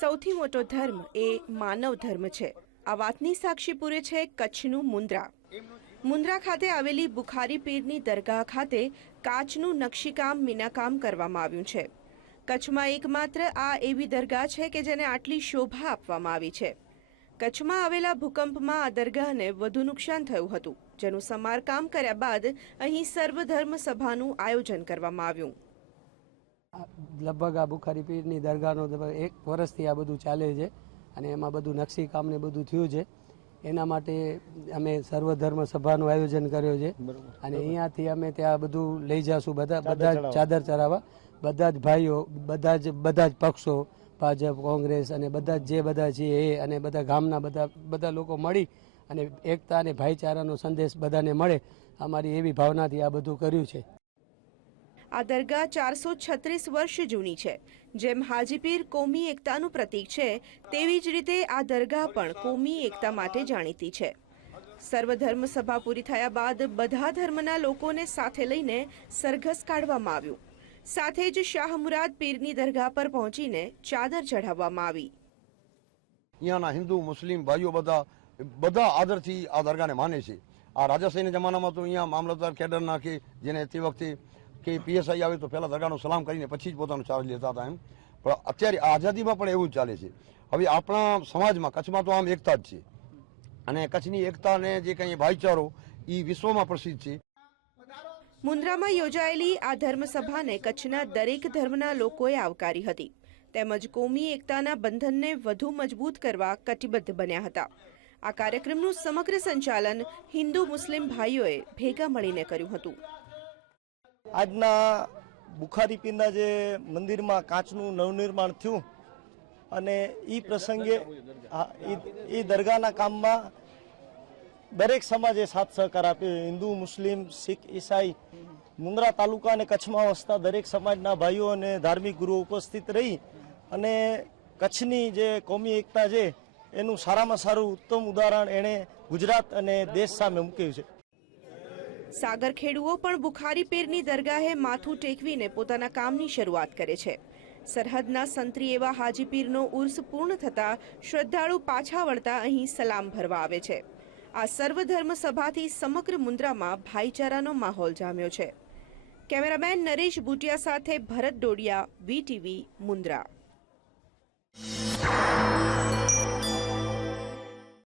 સૌથી મોટો ધર્મ એ માનવ ધર્મ છે. આ વાતની સાક્ષી પૂરે છે કચ્છનું મુન્દ્રા મુન્દ્રા ખાતે આવેલી બુખારી પીરની દરગાહ ખાતે કાચનું નકશીકામ મીનાકામ કરવામાં આવ્યું છે. કચ્છમાં એકમાત્ર આ એવી દરગાહ છે કે જેને આટલી શોભા આપવામાં આવી છે. કચ્છમાં આવેલા ભૂકંપમાં આ દરગાહને વધુ નુકસાન થયું હતું, જેનું સમારકામ કર્યા બાદ અહીં સર્વધર્મ સભાનું આયોજન કરવામાં આવ્યું. લગભગ આ બુખારી પીરની દરગાહનો એક વર્ષથી આ બધું ચાલે છે અને એમાં બધું નકશી કામ ને બધું થયું છે. એના માટે અમે સર્વધર્મ સભાનું આયોજન કર્યું છે. અને અહીંયાથી અમે ત્યાં બધું લઈ જશું બધા બધા જ ચાદર ચડાવવા. બધા જ ભાઈઓ બધા જ બધા જ પક્ષો ભાજપ કોંગ્રેસ અને બધા જ જે બધા છે એ અને બધા ગામના બધા બધા લોકો મળી અને એકતા અને ભાઈચારાનો સંદેશ બધાને મળે. અમારી એવી ભાવનાથી આ બધું કર્યું છે. આ દરગાહ ચારસો છત્રીસ વર્ષ જૂની છે. જેમ હાજીપીર કોમી એકતાનું પ્રતીક છે, તેવી જ રીતે આ દરગાહ પણ કોમી એકતા માટે જાણીતી છે. સર્વધર્મ સભા પૂરી થયા બાદ બધા ધર્મના લોકોને સાથે લઈને સરઘસ કાઢવામાં આવ્યું. સાથે જ શાહ મુરાદ પીરની દરગાહ પર પહોંચીને ચાદર ચઢાવવામાં આવી. અહીંયાના હિન્દુ, મુસ્લિમ ભાઈઓ બધા બધા આદરથી આ દરગાહને માને છે. આ રાજાશાહીના જમાનામાં તો અહીંયા મામલતદાર કેડર કે જેને તે વખતે કે પીએસઆઈ આવે તો પહેલાં દરગાહનો સલામ કરીને પછી જ પોતાનો ચાર્જ લેતા હતા એમ. પણ અત્યારે આઝાદીમાં પણ એવું જ ચાલે છે. હવે આપણા સમાજમાં, કચ્છમાં તો આમ એકતા જ છે. અને કચ્છની એકતાને જે કંઈ ભાઈચારો, એ વિશ્વમાં પ્રસિદ્ધ છે. મુન્દ્રામાં યોજાયેલી આ ધર્મસભાને કચ્છના દરેક ધર્મના લોકોએ આવકારી હતી. તેમજ કોમી એકતાના બંધનને વધુ મજબૂત કરવા કટિબદ્ધ બન્યા હતા. આ કાર્યક્રમનું સમગ્ર સંચાલન હિન્દુ મુસ્લિમ ભાઈઓએ ભેગા મળીને કર્યું હતું. આજના બુખારી પીરના જે મંદિરમાં કાચનું નવનિર્માણ થયું અને એ પ્રસંગે ઈ દરગાહના કામમાં દરેક સમાજે સાથ સહકાર આપ્યો. હિન્દુ મુસ્લિમ શીખ ઈસાઈ મુંદ્રા તાલુકા અને કચ્છમાં વસતા દરેક સમાજના ભાઈઓ અને ધાર્મિક ગુરુઓ ઉપસ્થિત રહી અને કચ્છની જે કોમી એકતા છે એનું સારામાં સારું ઉત્તમ ઉદાહરણ એણે ગુજરાત અને દેશ સામે મૂક્યું છે. સાગર ખેડૂઓ પણ બુખારી પીરની દરગાહે માથું ટેકવીને પોતાના કામની શરૂઆત કરે છે. સરહદના સંત્રી એવા હાજી પીરનો ઉર્સ પૂર્ણ થતા શ્રદ્ધાળુ પાછા વળતા અહીં સલામ ભરવા આવે છે. આ સર્વધર્મ સભાથી સમગ્ર મુન્દ્રામાં ભાઈચારાનો માહોલ જામ્યો છે. કેમેરામેન નરેશ બુટિયા સાથે ભરત ડોડિયા, વીટીવી, મુન્દ્રા.